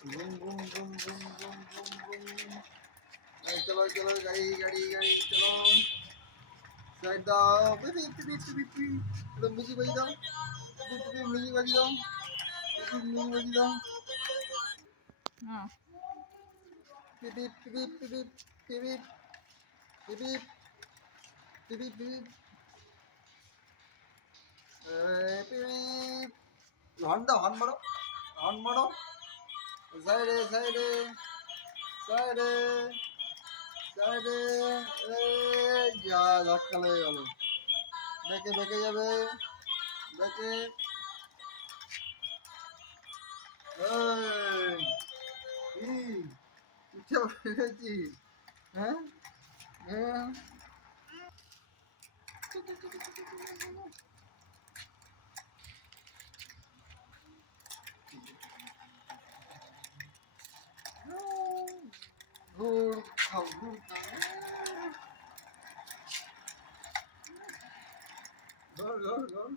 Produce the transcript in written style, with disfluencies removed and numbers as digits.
Boom boom boom boom boom boom boom. চলো চলো, গাড়ি গাড়ি গাড়ি চলো। সাইড দাও, পিপি পিপি পিপি পিপি। একটু মিউজিক বাজি দাও, পিপি পিপি মিউজিক বাজি দাও, পিপি মিউজিক বাজি দাও। পিপি পিপি পিপি পিপি পিপি পিপি পিপি। পিপি। হর্ন দাও, হর্ন মারো, হর্ন মারো। সাইডে সাইডে সাইডে সাইডে। এই যা, ধাক্কা লেগে গেল। বেঁকে বেঁকে যাবে, বেঁকে। এই উঠে পেরেছি। হ্যাঁ হ্যাঁ। ঘুর খাও, ঘুর খাও, ঘর ঘর ঘর।